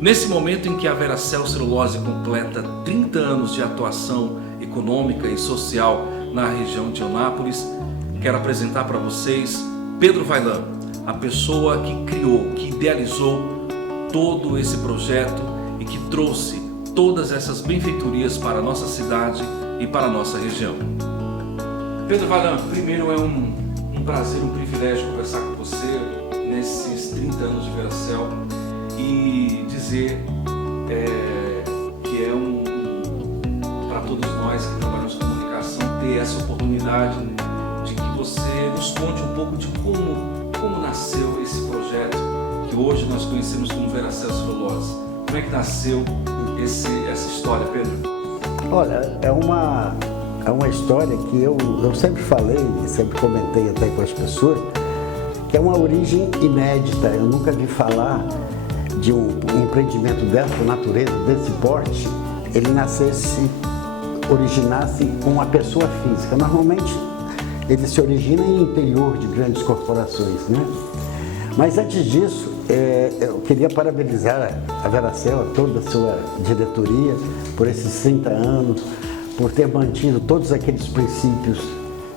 Nesse momento em que a Veracel Celulose completa 30 anos de atuação econômica e social na região de Eunápolis, quero apresentar para vocês Pedro Vaillant, a pessoa que criou, que idealizou todo esse projeto e que trouxe todas essas benfeitorias para a nossa cidade e para a nossa região. Pedro Vaillant, primeiro é um prazer, um privilégio conversar com você nesses 30 anos de Veracel e dizer que é para todos nós que trabalhamos com comunicação ter essa oportunidade de que você nos conte um pouco de como nasceu esse projeto que hoje nós conhecemos como Veracel Celulose. Como é que nasceu essa história, Pedro? Olha, é uma história que eu sempre falei, sempre comentei até com as pessoas, que é uma origem inédita. Eu nunca vi falar de um empreendimento dessa natureza, desse porte, ele originasse com uma pessoa física. Normalmente, ele se origina em interior de grandes corporações, né? Mas antes disso, eu queria parabenizar a Veracel, a toda a sua diretoria, por esses 30 anos, por ter mantido todos aqueles princípios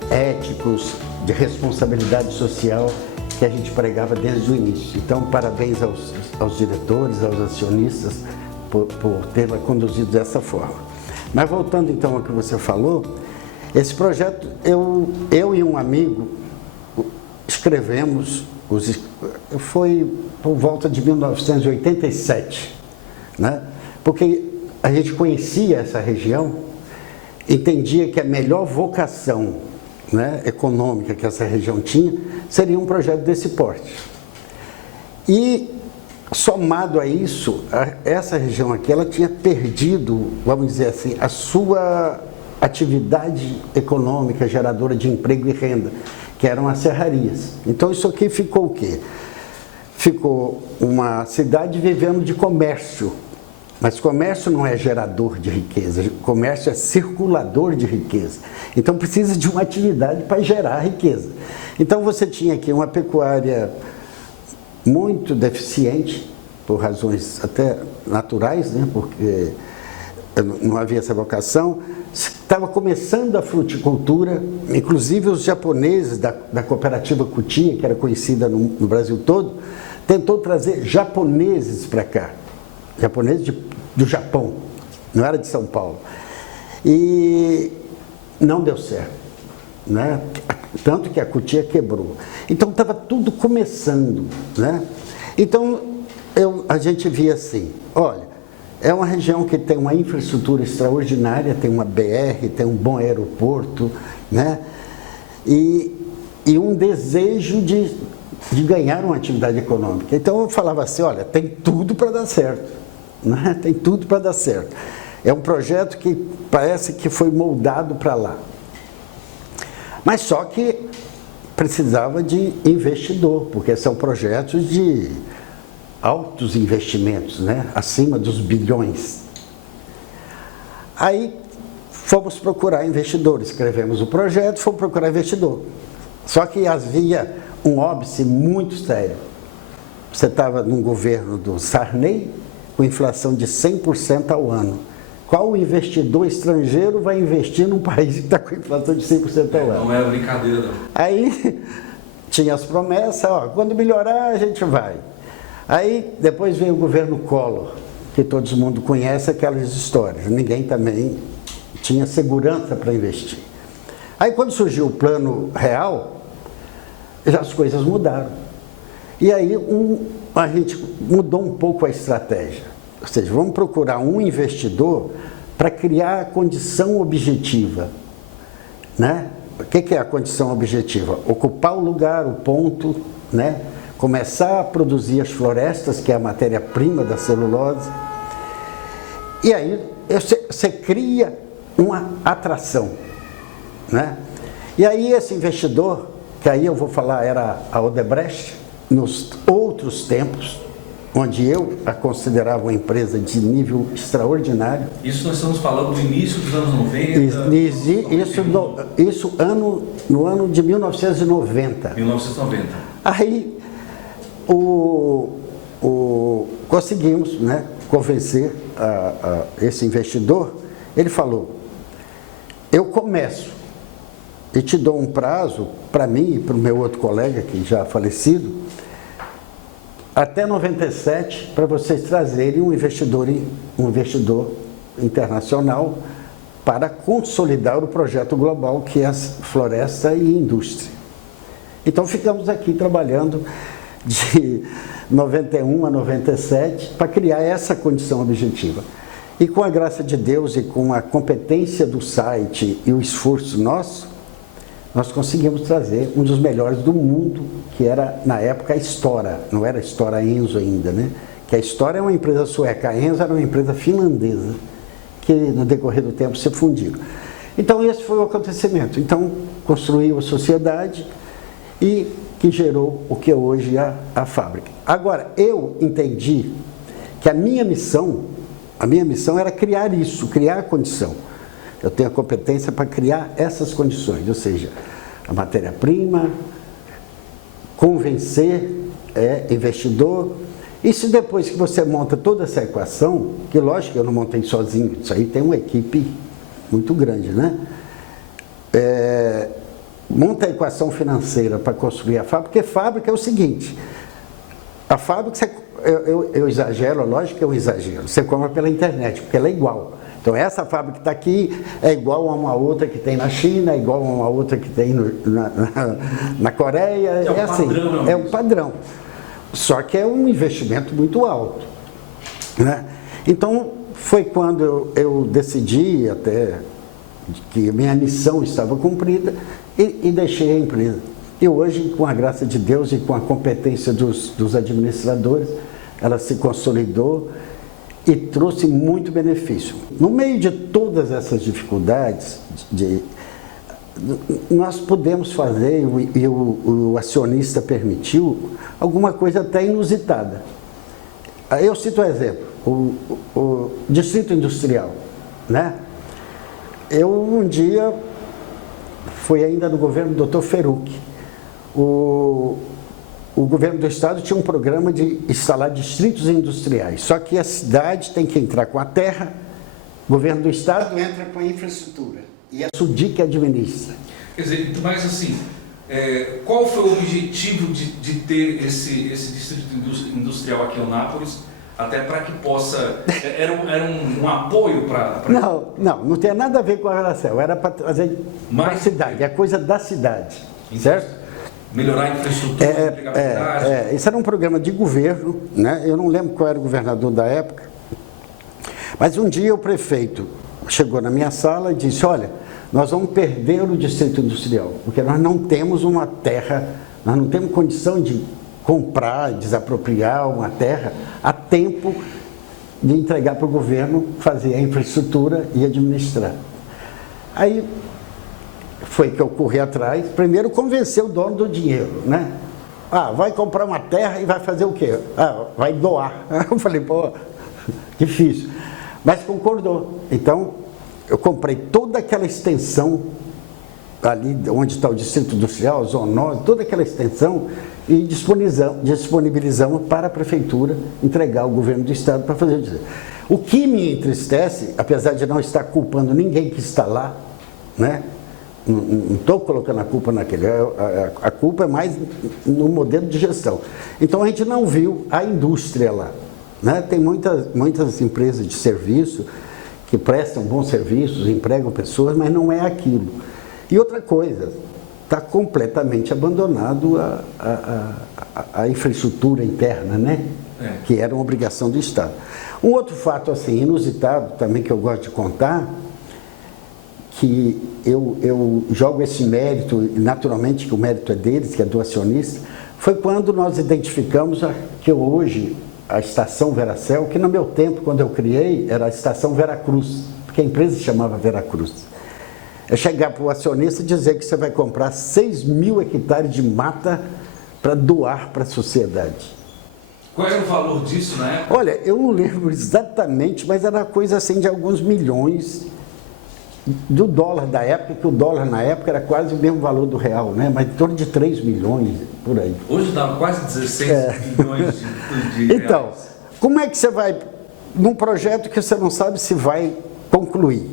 éticos, de responsabilidade social que a gente pregava desde o início. Então, parabéns aos diretores, aos acionistas, por tê-la conduzido dessa forma. Mas voltando então ao que você falou, esse projeto, eu e um amigo escrevemos, foi por volta de 1987, né? Porque a gente conhecia essa região, entendia que a melhor vocação, né, econômica que essa região tinha seria um projeto desse porte. E somado a isso, essa região aqui, ela tinha perdido, vamos dizer assim, a sua atividade econômica geradora de emprego e renda, que eram as serrarias. Então isso aqui ficou o quê? Ficou uma cidade vivendo de comércio, mas comércio não é gerador de riqueza, comércio é circulador de riqueza. Então precisa de uma atividade para gerar riqueza. Então você tinha aqui uma pecuária muito deficiente, por razões até naturais, né? Porque não havia essa vocação. Estava começando a fruticultura, inclusive os japoneses da cooperativa Cutia, que era conhecida no Brasil todo, tentou trazer japoneses para cá. Japoneses do Japão, não era de São Paulo. E não deu certo, né? Tanto que a Cutia quebrou. Então estava tudo começando, né? Então a gente via assim, olha, é uma região que tem uma infraestrutura extraordinária, tem uma BR, tem um bom aeroporto, né? E um desejo de ganhar uma atividade econômica. Então eu falava assim, olha, tem tudo para dar certo. Né? Tem tudo para dar certo. É um projeto que parece que foi moldado para lá. Mas só que precisava de investidor, porque são projetos de altos investimentos, né? Acima dos bilhões. Aí fomos procurar investidores, escrevemos o projeto, fomos procurar investidor. Só que havia um óbice muito sério. Você estava num governo do Sarney, com inflação de 100% ao ano. Qual investidor estrangeiro vai investir num país que está com inflação de 100% ao ano? Não é brincadeira, não. Aí tinha as promessas, ó, quando melhorar a gente vai. Aí depois veio o governo Collor, que todo mundo conhece aquelas histórias. Ninguém também tinha segurança para investir. Aí quando surgiu o plano real, já as coisas mudaram. E aí a gente mudou um pouco a estratégia. Ou seja, vamos procurar um investidor para criar a condição objetiva, né? O que é a condição objetiva? Ocupar o lugar, o ponto, né? Começar a produzir as florestas, que é a matéria-prima da celulose. E aí você cria uma atração, né? E aí esse investidor, que aí eu vou falar era a Odebrecht, nos outros tempos, onde eu a considerava uma empresa de nível extraordinário. Isso nós estamos falando do início dos anos 90? Isso no ano de 1990. 1990. Aí, conseguimos, né, convencer esse investidor. Ele falou: eu começo e te dou um prazo, para mim e para o meu outro colega, que já falecido, até 97, para vocês trazerem um investidor internacional para consolidar o projeto global, que é a floresta e indústria. Então ficamos aqui trabalhando de 91 a 97 para criar essa condição objetiva. E com a graça de Deus e com a competência do site e o esforço nosso, nós conseguimos trazer um dos melhores do mundo, que era, na época, a Stora. Não era a Stora Enso ainda, né? Que a Stora é uma empresa sueca, a Enso era uma empresa finlandesa, que no decorrer do tempo se fundiram. Então esse foi o acontecimento. Então construiu a sociedade e que gerou o que é hoje a fábrica. Agora, eu entendi que a minha missão era criar isso, criar a condição. Eu tenho a competência para criar essas condições, ou seja, a matéria-prima, convencer investidor. E se depois que você monta toda essa equação, que lógico que eu não montei sozinho, isso aí tem uma equipe muito grande, né? Monta a equação financeira para construir a fábrica, porque fábrica é o seguinte: a fábrica, eu exagero, lógico que eu exagero, você compra pela internet, porque ela é igual. Então essa fábrica que está aqui é igual a uma outra que tem na China, é igual a uma outra que tem na Coreia, é assim, é um padrão. Só que é um investimento muito alto, né? Então foi quando eu decidi até que a minha missão estava cumprida e deixei a empresa. E hoje, com a graça de Deus e com a competência dos administradores, ela se consolidou e trouxe muito benefício. No meio de todas essas dificuldades, nós podemos fazer, e o acionista permitiu, alguma coisa até inusitada. Eu cito um exemplo, o Distrito Industrial, né? Eu um dia, foi ainda no governo do Dr. Ferrucchi, o governo do estado tinha um programa de instalar distritos industriais, só que a cidade tem que entrar com a terra, o governo do estado entra com a infraestrutura, e a SUDI que administra. Quer dizer, mas assim, qual foi o objetivo de ter esse distrito industrial aqui em Eunápolis, até para que possa... Era um apoio para... Não tem nada a ver com a Aracel, era para trazer para a cidade, é coisa da cidade, certo? Melhorar a infraestrutura, a empregabilidade. Isso era um programa de governo, né? Eu não lembro qual era o governador da época, mas um dia o prefeito chegou na minha sala e disse: olha, nós vamos perder o distrito industrial, porque nós não temos uma terra, nós não temos condição de comprar, desapropriar uma terra a tempo de entregar para o governo fazer a infraestrutura e administrar. Aí foi que eu corri atrás, primeiro convencer o dono do dinheiro, né? Vai comprar uma terra e vai fazer o quê? Vai doar. Eu falei, pô, difícil. Mas concordou. Então, eu comprei toda aquela extensão ali onde está o Distrito Industrial, zoonose, toda aquela extensão e disponibilizamos para a prefeitura entregar ao governo do estado para fazer isso. O que me entristece, apesar de não estar culpando ninguém que está lá, né? Não estou colocando a culpa naquele, a culpa é mais no modelo de gestão. Então a gente não viu a indústria lá, né? Tem muitas empresas de serviço que prestam bons serviços, empregam pessoas, mas não é aquilo. E outra coisa, está completamente abandonado a infraestrutura interna, né? Que era uma obrigação do Estado. Um outro fato assim inusitado também que eu gosto de contar, que eu jogo esse mérito, naturalmente que o mérito é deles, que é do acionista, foi quando nós identificamos que hoje a estação Veracel, que no meu tempo, quando eu criei, era a estação Veracruz, porque a empresa se chamava Veracruz. É chegar para o acionista e dizer que você vai comprar 6.000 hectares de mata para doar para a sociedade. Qual era o valor disso na época? Olha, eu não lembro exatamente, mas era coisa assim de alguns milhões do dólar da época, que o dólar na época era quase o mesmo valor do real, né? Mas em torno de 3 milhões, por aí. Hoje dá quase 16 milhões de reais. Então, Como é que você vai, num projeto que você não sabe se vai concluir?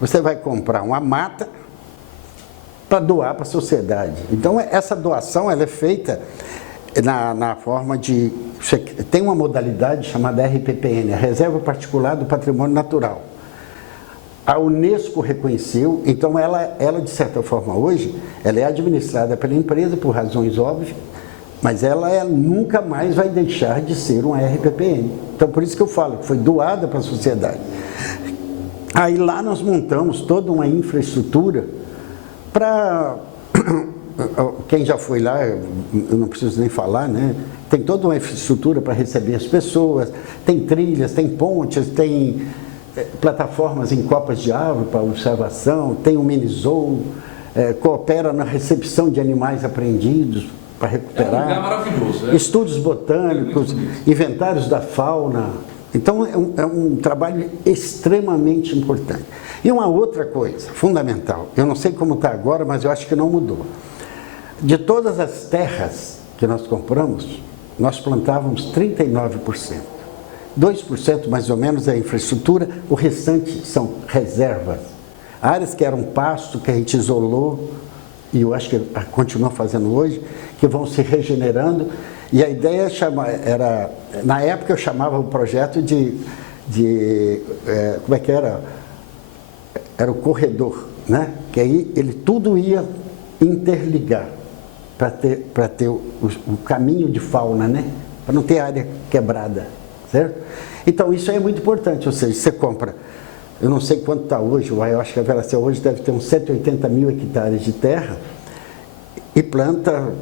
Você vai comprar uma mata para doar para a sociedade. Então, essa doação ela é feita na forma de... Tem uma modalidade chamada RPPN, a Reserva Particular do Patrimônio Natural. A Unesco reconheceu, então ela de certa forma hoje, ela é administrada pela empresa por razões óbvias, mas ela nunca mais vai deixar de ser uma RPPN. Então, por isso que eu falo, que foi doada para a sociedade. Aí lá nós montamos toda uma infraestrutura para... Quem já foi lá, eu não preciso nem falar, né? Tem toda uma infraestrutura para receber as pessoas, tem trilhas, tem pontes, tem plataformas em copas de árvore para observação, tem um minizoo, coopera na recepção de animais apreendidos para recuperar. É um lugar maravilhoso. Estudos botânicos, inventários da fauna. Então, é um trabalho extremamente importante. E uma outra coisa fundamental, eu não sei como está agora, mas eu acho que não mudou. De todas as terras que nós compramos, nós plantávamos 39%. 2% mais ou menos é infraestrutura, o restante são reservas. Áreas que eram pasto, que a gente isolou, e eu acho que continua fazendo hoje, que vão se regenerando. E a ideia era, na época eu chamava o projeto como é que era? Era o corredor, né? Que aí tudo ia interligar para ter o caminho de fauna, né? Para não ter área quebrada, certo? Então isso aí é muito importante, ou seja, você compra, eu não sei quanto está hoje, eu acho que a Veracel hoje deve ter uns 180 mil hectares de terra e planta,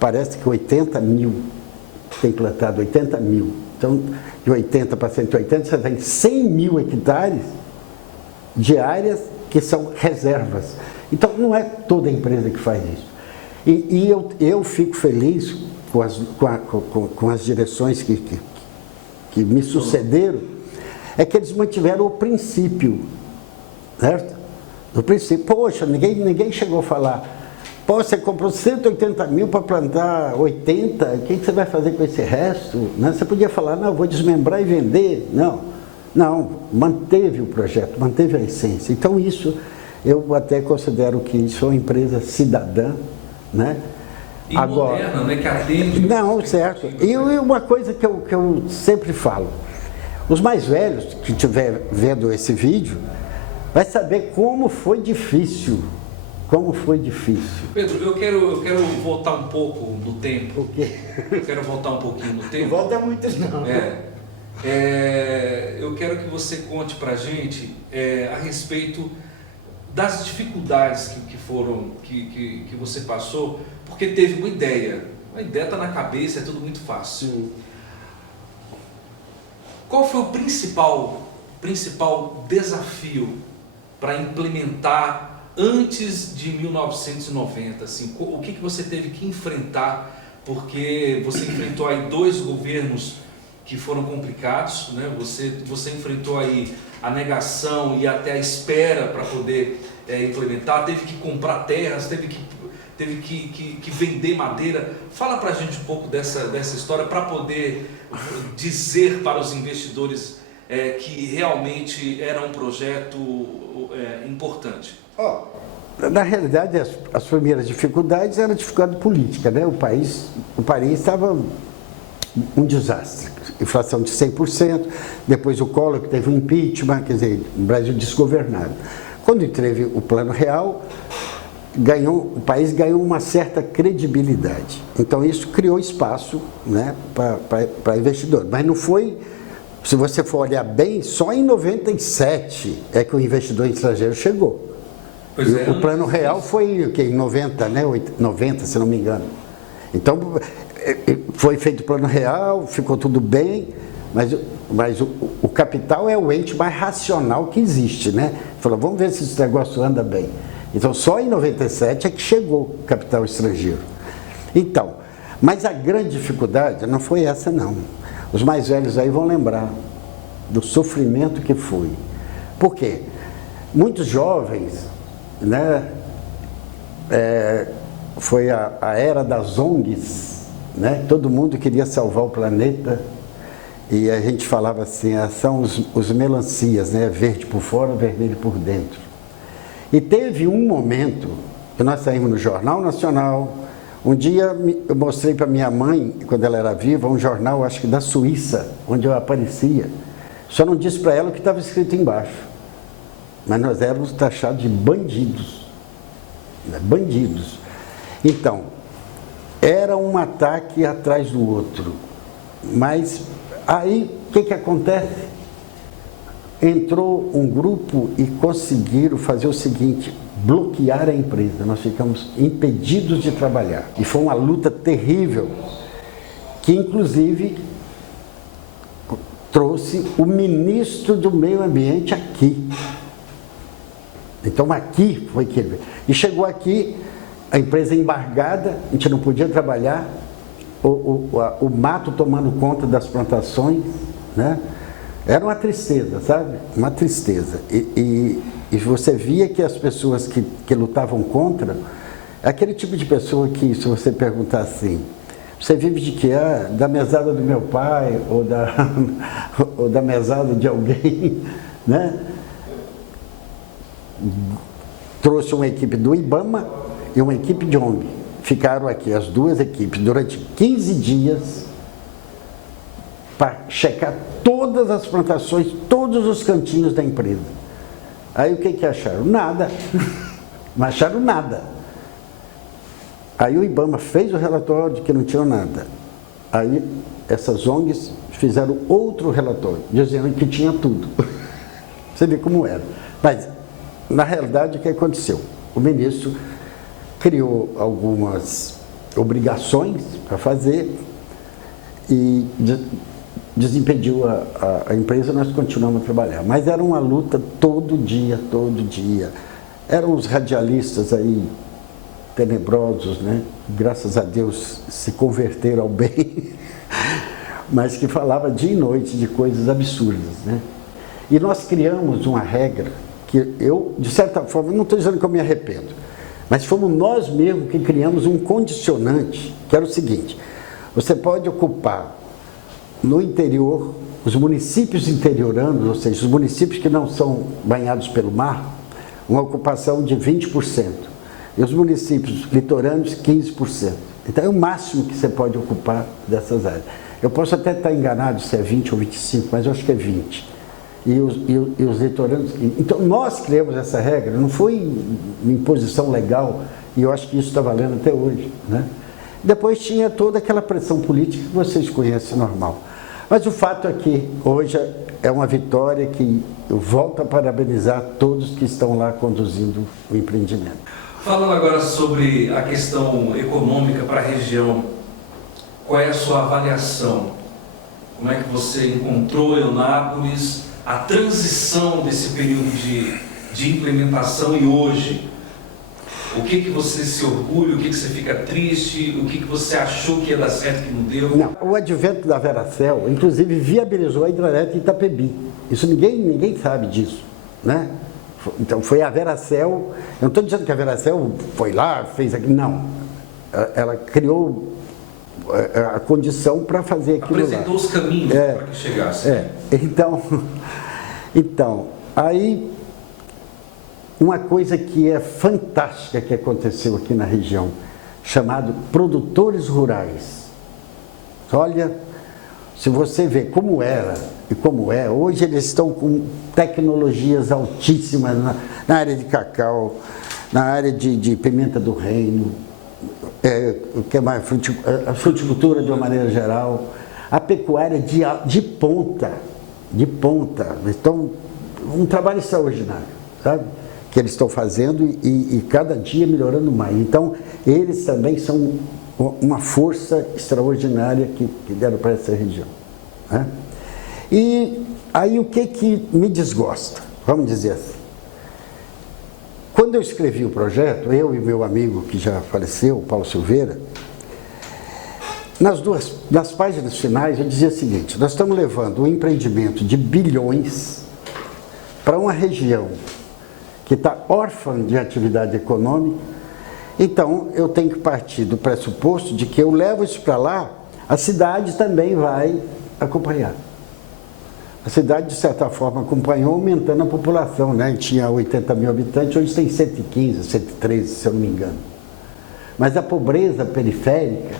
parece que 80 mil, tem plantado 80 mil. Então, de 80 para 180, você tem 100 mil hectares de áreas que são reservas. Então, não é toda empresa que faz isso. E eu fico feliz com as direções que me sucederam, é que eles mantiveram o princípio, certo? O princípio, poxa, ninguém chegou a falar, pô, você comprou 180 mil para plantar 80, o que você vai fazer com esse resto? Né? Você podia falar, não, eu vou desmembrar e vender. Não, manteve o projeto, manteve a essência. Então isso, eu até considero que isso é uma empresa cidadã, né? E agora, moderna, né? Que atende... Não, certo. E uma coisa que eu sempre falo, os mais velhos que estiver vendo esse vídeo, vai saber como foi difícil. Como foi difícil. Pedro, eu quero voltar um pouco no tempo. O quê? Eu quero voltar um pouquinho no tempo. Não volta muitos não. Eu quero que você conte pra gente a respeito das dificuldades que você passou, porque teve uma ideia. A ideia está na cabeça, é tudo muito fácil. Sim. Qual foi o principal desafio para implementar antes de 1990, assim, o que você teve que enfrentar, porque você enfrentou aí 2 governos que foram complicados, né? Você enfrentou aí a negação e até a espera para poder implementar, teve que comprar terras, teve que vender madeira. Fala para a gente um pouco dessa história para poder dizer para os investidores que realmente era um projeto importante. Na realidade, as primeiras dificuldades eram dificuldade política, né? O país estava um desastre, inflação de 100%, depois o Collor que teve um impeachment, quer dizer, o Brasil desgovernado. Quando teve o Plano Real, o país ganhou uma certa credibilidade. Então isso criou espaço, né, para investidor. Mas não foi, se você for olhar bem, só em 97 é que o investidor estrangeiro chegou. O Plano Real foi em 90, né? 90, se não me engano. Então, foi feito o Plano Real, ficou tudo bem, mas o capital é o ente mais racional que existe, né? Falou, vamos ver se esse negócio anda bem. Então, só em 97 é que chegou o capital estrangeiro. Então, mas a grande dificuldade não foi essa, não. Os mais velhos aí vão lembrar do sofrimento que foi. Por quê? Muitos jovens, né, foi a era das ONGs, né? Todo mundo queria salvar o planeta E a gente falava assim, são os melancias, né? Verde por fora, vermelho por dentro. E teve um momento que nós saímos no Jornal Nacional. Um dia eu mostrei para minha mãe, quando ela era viva, um jornal, acho que da Suíça, onde eu aparecia. Só não disse para ela o que estava escrito embaixo. Mas nós éramos taxados de bandidos. Né? Bandidos. Então, era um ataque atrás do outro. Mas aí, o que acontece? Entrou um grupo e conseguiram fazer o seguinte, bloquear a empresa. Nós ficamos impedidos de trabalhar. E foi uma luta terrível, que inclusive trouxe o ministro do Meio Ambiente aqui. Então aqui foi que ele... E chegou aqui, a empresa embargada, a gente não podia trabalhar, o mato tomando conta das plantações, né? Era uma tristeza, sabe? Uma tristeza. E você via que as pessoas que lutavam contra, aquele tipo de pessoa que, se você perguntar assim, você vive de quê? Da mesada do meu pai, ou da mesada de alguém, né? Trouxe uma equipe do IBAMA e uma equipe de ONG. Ficaram aqui as duas equipes durante 15 dias para checar todas as plantações, todos os cantinhos da empresa. Aí o que acharam? Nada. Não acharam nada. Aí o IBAMA fez o relatório de que não tinha nada. Aí essas ONGs fizeram outro relatório, dizendo que tinha tudo. Você vê como era. Mas, na realidade, o que aconteceu? O ministro criou algumas obrigações para fazer e desimpediu a empresa, nós continuamos a trabalhar. Mas era uma luta todo dia, todo dia. Eram os radialistas aí, tenebrosos, né? Graças a Deus se converteram ao bem, mas que falava dia e noite de coisas absurdas, né? E nós criamos uma regra que eu, de certa forma, não estou dizendo que eu me arrependo, mas fomos nós mesmos que criamos um condicionante, que era o seguinte: você pode ocupar no interior, os municípios interioranos, ou seja, os municípios que não são banhados pelo mar, uma ocupação de 20%. E os municípios litorâneos, 15%. Então é o máximo que você pode ocupar dessas áreas. Eu posso até estar enganado se é 20 ou 25, mas eu acho que é 20. E os litorâneos... Então nós criamos essa regra, não foi imposição legal, e eu acho que isso está valendo até hoje, né? Depois tinha toda aquela pressão política que vocês conhecem normal. Mas o fato é que hoje é uma vitória que eu volto a parabenizar todos que estão lá conduzindo o empreendimento. Falando agora sobre a questão econômica para a região, qual é a sua avaliação? Como é que você encontrou Eunápolis, a transição desse período de implementação e hoje? O que você se orgulha, o que você fica triste, o que você achou que ia dar certo que não deu? Não, o advento da Veracel, inclusive, viabilizou a hidrelétrica Itapebi. Isso ninguém sabe disso, né? Então foi a Veracel, eu não estou dizendo que a Veracel foi lá, fez aquilo, não. Ela criou a condição para fazer aquilo lá. Apresentou os caminhos para que chegasse. Então, aí... Uma coisa que é fantástica que aconteceu aqui na região, chamado produtores rurais. Olha, se você vê como era e como é, hoje eles estão com tecnologias altíssimas na área de cacau, na área de pimenta do reino, o que é mais, a fruticultura de uma maneira geral, a pecuária de ponta. Então, um trabalho extraordinário, sabe? Que eles estão fazendo e cada dia melhorando mais. Então, eles também são uma força extraordinária que deram para essa região, né? E aí o que me desgosta? Vamos dizer assim. Quando eu escrevi o projeto, eu e meu amigo que já faleceu, Paulo Silveira, nas páginas finais eu dizia o seguinte: nós estamos levando um empreendimento de bilhões para uma região que está órfã de atividade econômica. Então eu tenho que partir do pressuposto de que eu levo isso para lá, a cidade também vai acompanhar. A cidade, de certa forma, acompanhou aumentando a população, né? Tinha 80 mil habitantes, hoje tem 115, 113, se eu não me engano. Mas a pobreza periférica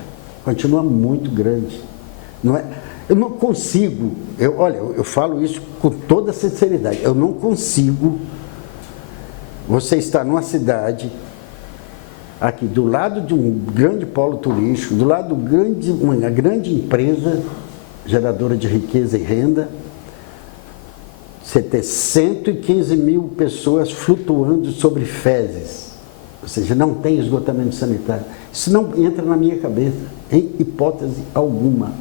continua muito grande. Não é? Eu não consigo, olha, eu falo isso com toda sinceridade, eu não consigo você estar numa cidade, aqui do lado de um grande polo turístico, do lado de uma grande empresa geradora de riqueza e renda, você ter 115 mil pessoas flutuando sobre fezes, ou seja, não tem esgotamento sanitário. Isso não entra na minha cabeça, em hipótese alguma.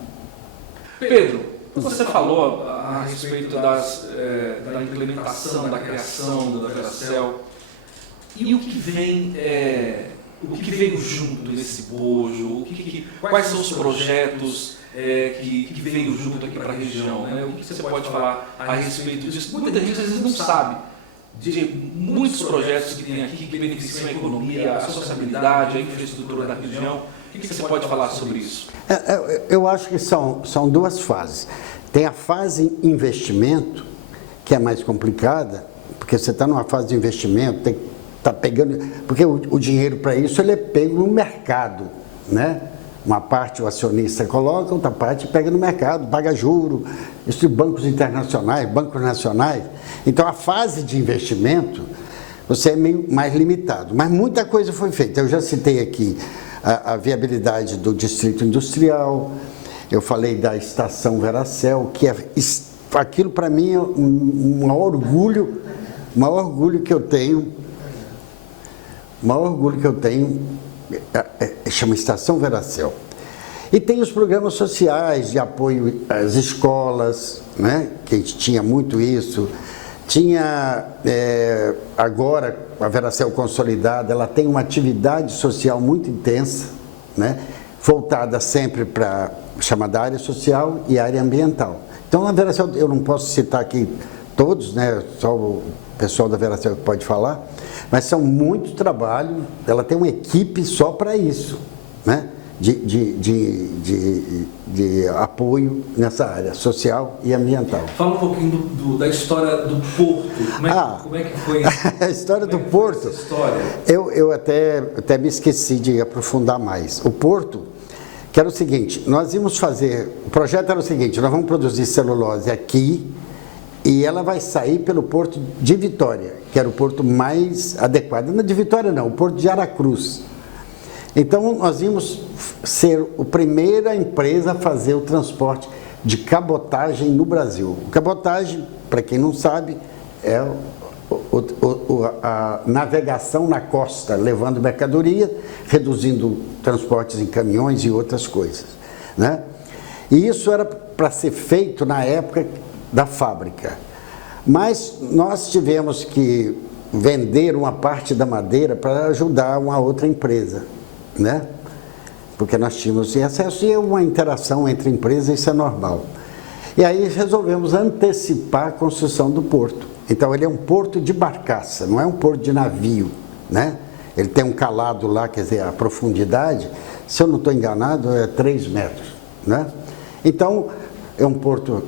Pedro, você falou a respeito da implementação, da criação da Veracel, e o que veio junto nesse bojo, quais são os projetos que veio junto aqui para a região, né? O que você pode falar a respeito disso? Muita gente às vezes não sabe de muitos projetos que tem aqui que beneficiam a economia, a sociabilidade, a infraestrutura da região. O que você pode falar sobre isso? Eu acho que são duas fases. Tem a fase investimento, que é mais complicada, porque você está numa fase de investimento, tá pegando, porque o dinheiro para isso ele é pego no mercado, né? Uma parte o acionista coloca, outra parte pega no mercado, paga juro, isso de bancos internacionais, bancos nacionais. Então a fase de investimento, você é meio mais limitado, mas muita coisa foi feita. Eu já citei aqui a viabilidade do distrito industrial, eu falei da estação Veracel, que aquilo para mim é um maior orgulho que eu tenho, chama Estação Veracel. E tem os programas sociais de apoio às escolas, né? Que a gente tinha muito isso. Tinha, agora, a Veracel consolidada, ela tem uma atividade social muito intensa, né? Voltada sempre para chamada área social e área ambiental. Então, a Veracel, eu não posso citar aqui todos, né? Só o pessoal da Veracel que pode falar, mas são muito trabalho, ela tem uma equipe só para isso, né? De apoio nessa área social e ambiental. Fala um pouquinho da história do Porto. Como é que foi? A história do Porto. Eu até me esqueci de aprofundar mais. O Porto, que era o seguinte, nós íamos fazer, o projeto era o seguinte, nós vamos produzir celulose aqui e ela vai sair pelo Porto de Vitória, que era o porto mais adequado. Não de Vitória não, o Porto de Aracruz. Então, nós íamos ser a primeira empresa a fazer o transporte de cabotagem no Brasil. Cabotagem, para quem não sabe, é a navegação na costa, levando mercadoria, reduzindo transportes em caminhões e outras coisas, né? E isso era para ser feito na época da fábrica. Mas nós tivemos que vender uma parte da madeira para ajudar uma outra empresa, né? Porque nós tínhamos acesso e uma interação entre empresas, isso é normal. E aí resolvemos antecipar a construção do porto. Então ele é um porto de barcaça, não é um porto de navio, né? Ele tem um calado lá, quer dizer, a profundidade, se eu não estou enganado, é 3 metros, né? Então é um porto,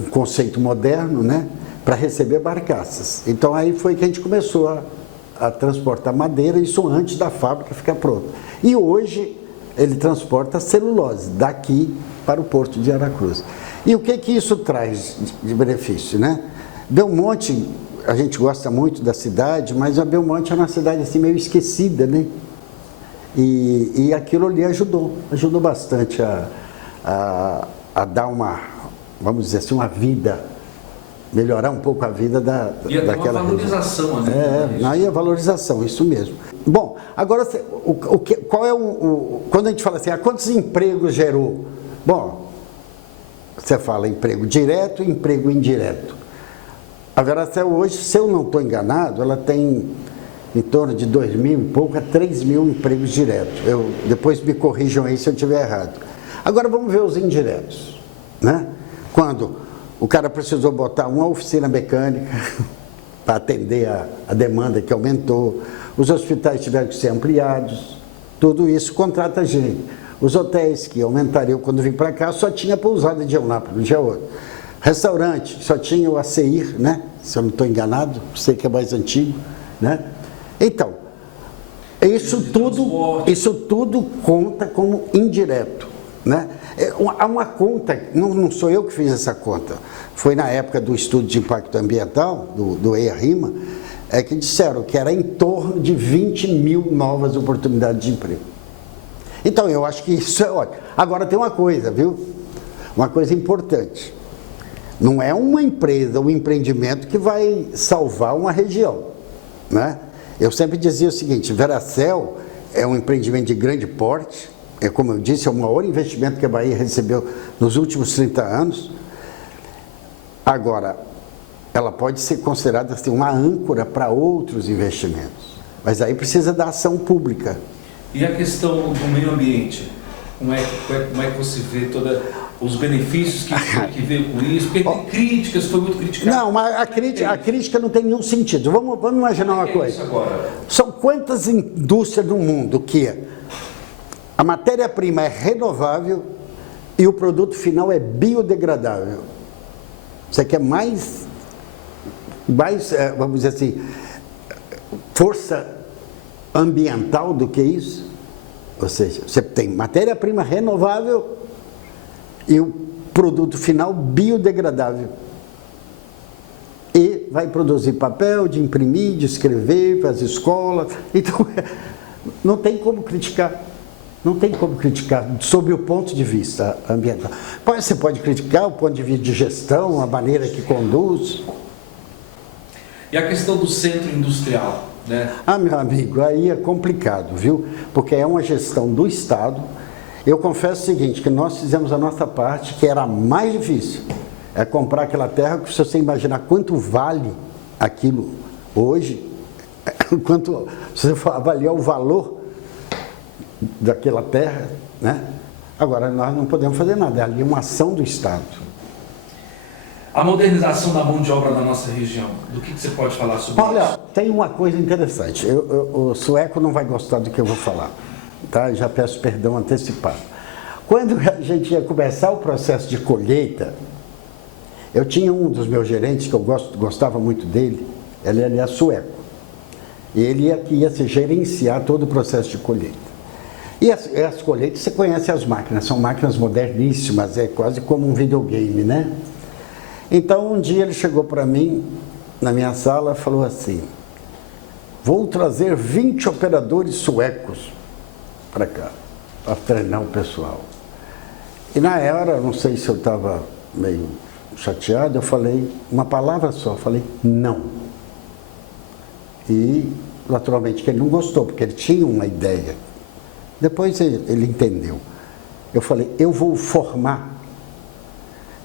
um conceito moderno, né? Para receber barcaças. Então aí foi que a gente começou a transportar madeira, isso antes da fábrica ficar pronta. E hoje ele transporta celulose daqui para o Porto de Aracruz. E o que isso traz de benefício, né? Belmonte, a gente gosta muito da cidade, mas a Belmonte é uma cidade assim meio esquecida, né? E aquilo ali ajudou bastante a dar uma, vamos dizer assim, uma vida, melhorar um pouco a vida daquela valorização, região. Aí a valorização, isso mesmo. Bom, agora, qual é quando a gente fala assim, quantos empregos gerou? Bom, você fala emprego direto e emprego indireto. A Veracel hoje, se eu não estou enganado, ela tem em torno de 2.000 e pouco a 3.000 empregos diretos. Depois me corrijam aí se eu estiver errado. Agora vamos ver os indiretos, né? Quando o cara precisou botar uma oficina mecânica para atender a demanda que aumentou, os hospitais tiveram que ser ampliados, tudo isso contrata gente. Os hotéis que aumentariam quando vim para cá, só tinha pousada de Eunápolis, não tinha outro. Restaurante, só tinha o Aceir, né? Se eu não estou enganado, sei que é mais antigo, né? Então, isso tudo conta como indireto, né? Há uma conta, não sou eu que fiz essa conta, foi na época do estudo de impacto ambiental, do EIA-RIMA, que disseram que era em torno de 20 mil novas oportunidades de emprego. Então, eu acho que isso é ótimo. Agora tem uma coisa, viu? Uma coisa importante. Não é uma empresa, um empreendimento que vai salvar uma região, né? Eu sempre dizia o seguinte, Veracel é um empreendimento de grande porte, como eu disse, é o maior investimento que a Bahia recebeu nos últimos 30 anos. Agora, ela pode ser considerada assim, uma âncora para outros investimentos, mas aí precisa da ação pública. E a questão do meio ambiente? Como é que você vê todos os benefícios que veio com isso? Porque tem críticas, foi muito criticado. Não, mas a crítica não tem nenhum sentido. Vamos imaginar uma coisa. Isso agora? São quantas indústrias no mundo que a matéria-prima é renovável e o produto final é biodegradável? Você quer mais vamos dizer assim, força ambiental do que isso? Ou seja, você tem matéria-prima renovável e o produto final biodegradável. E vai produzir papel, de imprimir, de escrever para as escolas. Então, não tem como criticar. Não tem como criticar sob o ponto de vista ambiental. Você pode criticar o ponto de vista de gestão, a maneira que conduz. E a questão do centro industrial, né? Meu amigo, aí é complicado, viu? Porque é uma gestão do Estado. Eu confesso o seguinte, que nós fizemos a nossa parte, que era a mais difícil. É comprar aquela terra, que se você imaginar quanto vale aquilo hoje, se você for avaliar o valor daquela terra, né? Agora, nós não podemos fazer nada, ali é uma ação do Estado. A modernização da mão de obra da nossa região, do que você pode falar sobre isso? Olha, tem uma coisa interessante, o sueco não vai gostar do que eu vou falar, tá? Já peço perdão antecipado. Quando a gente ia começar o processo de colheita, eu tinha um dos meus gerentes, que eu gostava muito dele, ele é sueco, e ele ia se gerenciar todo o processo de colheita. E as colheitas, você conhece as máquinas, são máquinas moderníssimas, é quase como um videogame, né? Então, um dia ele chegou para mim, na minha sala, e falou assim, vou trazer 20 operadores suecos para cá, para treinar o pessoal. E na hora, não sei se eu estava meio chateado, eu falei uma palavra só, falei não. E, naturalmente, que ele não gostou, porque ele tinha uma ideia. Depois ele entendeu. Eu falei, eu vou formar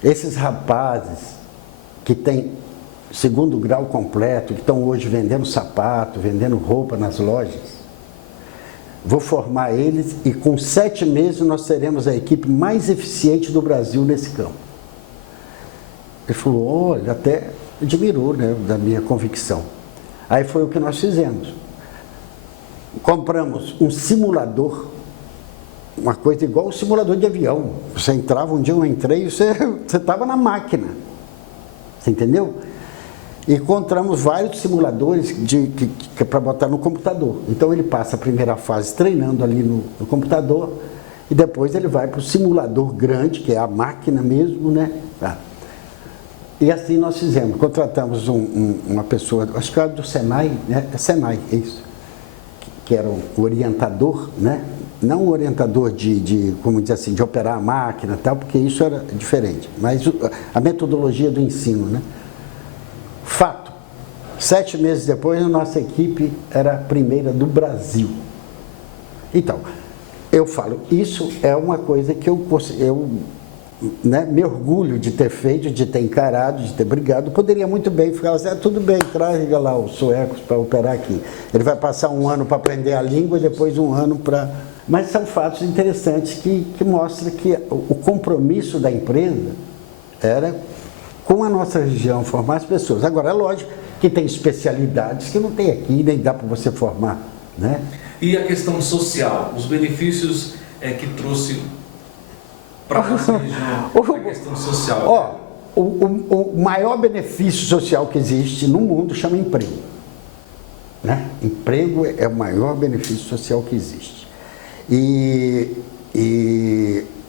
esses rapazes que têm segundo grau completo, que estão hoje vendendo sapato, vendendo roupa nas lojas. Vou formar eles e com 7 meses nós seremos a equipe mais eficiente do Brasil nesse campo. Ele falou, olha, até admirou, né, da minha convicção. Aí foi o que nós fizemos. Compramos um simulador, uma coisa igual o simulador de avião. Você entrava, um dia eu entrei e você estava na máquina. Você entendeu? E encontramos vários simuladores para botar no computador. Então ele passa a primeira fase treinando ali no computador e depois ele vai para o simulador grande, que é a máquina mesmo, né? E assim nós fizemos. Contratamos uma pessoa, acho que era do Senai, né? É Senai, é isso. Que era o orientador, né? Não o orientador como dizer assim, de operar a máquina e tal, porque isso era diferente, mas a metodologia do ensino, né? Fato, 7 meses depois, a nossa equipe era a primeira do Brasil. Então, eu falo, isso é uma coisa que eu me orgulho de ter feito, de ter encarado, de ter brigado. Poderia muito bem ficar assim, tudo bem, traz lá os suecos para operar aqui. Ele vai passar 1 ano para aprender a língua e depois 1 ano para... Mas são fatos interessantes que mostram que o compromisso da empresa era com a nossa região, formar as pessoas. Agora, é lógico que tem especialidades que não tem aqui, nem dá para você formar, né? E a questão social, os benefícios que trouxe para a nossa região, a questão social? o maior benefício social que existe no mundo chama emprego. Né? Emprego é o maior benefício social que existe. E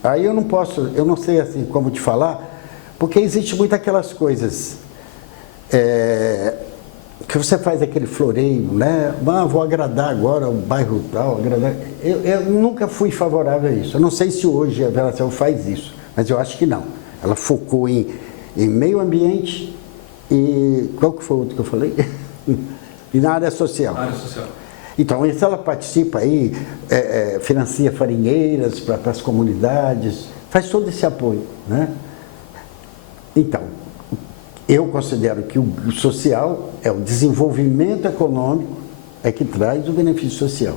aí eu não sei assim como te falar, porque existe muito aquelas coisas que você faz aquele floreio, né? Vou agradar agora o bairro tal, agradar. Eu nunca fui favorável a isso. Eu não sei se hoje a Veracel faz isso, mas eu acho que não. Ela focou em meio ambiente e qual que foi o outro que eu falei? E na área social. Área social. Então, se ela participa aí, financia farinheiras para as comunidades, faz todo esse apoio, né? Então, eu considero que o social é o desenvolvimento econômico que traz o benefício social.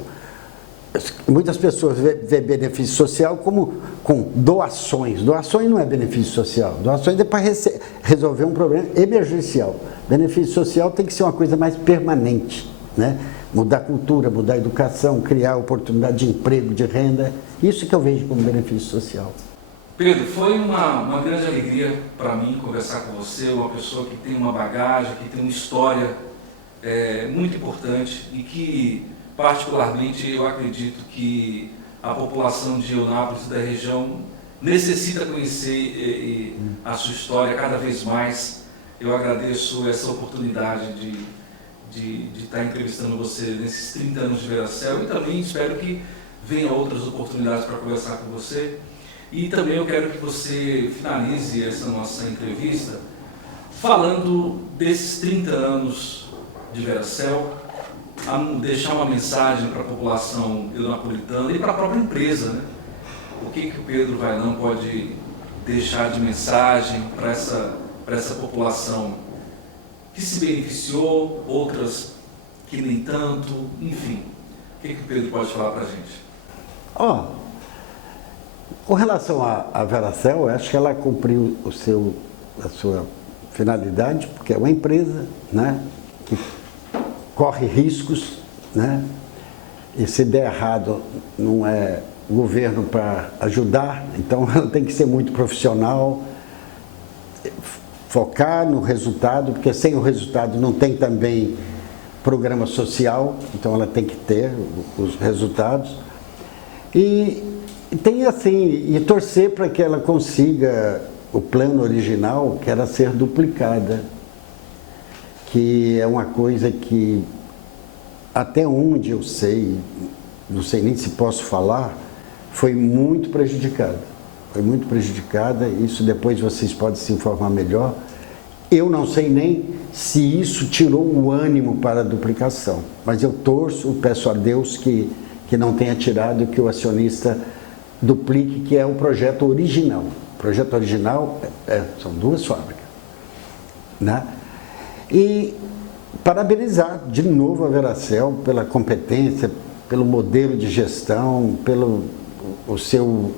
Muitas pessoas vê benefício social como com doações. Doações não é benefício social. Doações é para resolver um problema emergencial. Benefício social tem que ser uma coisa mais permanente, né? Mudar a cultura, mudar a educação, criar oportunidade de emprego, de renda. Isso que eu vejo como benefício social. Pedro, foi uma grande alegria para mim conversar com você, uma pessoa que tem uma bagagem, que tem uma história muito importante e que, particularmente, eu acredito que a população de Eunápolis e da região necessita conhecer a sua história cada vez mais. Eu agradeço essa oportunidade de estar entrevistando você nesses 30 anos de Veracel e também espero que venham outras oportunidades para conversar com você. E também eu quero que você finalize essa nossa entrevista falando desses 30 anos de Veracel, deixar uma mensagem para a população eunapolitana e para a própria empresa, né? O que o Pedro Vaillant pode deixar de mensagem para essa população que se beneficiou, outras que nem tanto, enfim. O que o Pedro pode falar para a gente? Com relação à Veracel, eu acho que ela cumpriu a sua finalidade, porque é uma empresa, né, que corre riscos, né, e se der errado não é governo para ajudar, então ela tem que ser muito profissional, focar no resultado, porque sem o resultado não tem também programa social, então ela tem que ter os resultados. E tem assim, e torcer para que ela consiga o plano original, que era ser duplicada, que é uma coisa que até onde eu sei, não sei nem se posso falar, foi muito prejudicada. Foi muito prejudicada, isso depois vocês podem se informar melhor. Eu não sei nem se isso tirou o ânimo para a duplicação, mas eu torço, peço a Deus que não tenha tirado, que o acionista duplique, que é o projeto original. O projeto original são 2 fábricas, né? E parabenizar de novo a Veracel pela competência, pelo modelo de gestão, pelo o seu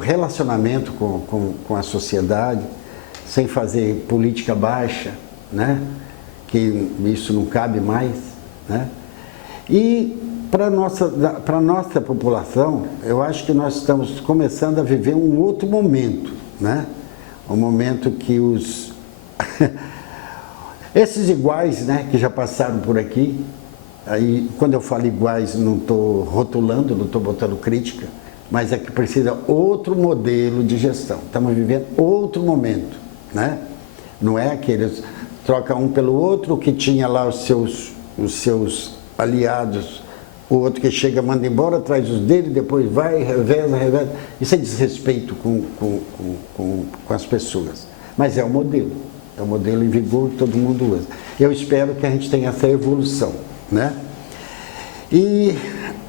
relacionamento com a sociedade, sem fazer política baixa, né? Que isso não cabe mais, né? E para a nossa população, eu acho que nós estamos começando a viver um outro momento, né? Um momento que esses iguais, né, que já passaram por aqui, aí quando eu falo iguais não estou rotulando, não estou botando crítica, mas é que precisa outro modelo de gestão. Estamos vivendo outro momento, né? Não é aqueles troca um pelo outro, que tinha lá os seus aliados, o outro que chega, manda embora, traz os dele, depois vai, reveza. Isso é desrespeito com as pessoas. Mas é o modelo em vigor que todo mundo usa. Eu espero que a gente tenha essa evolução, né? E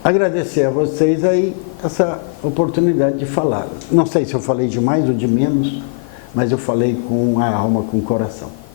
agradecer a vocês aí essa oportunidade de falar. Não sei se eu falei de mais ou de menos, mas eu falei com a alma, com o coração.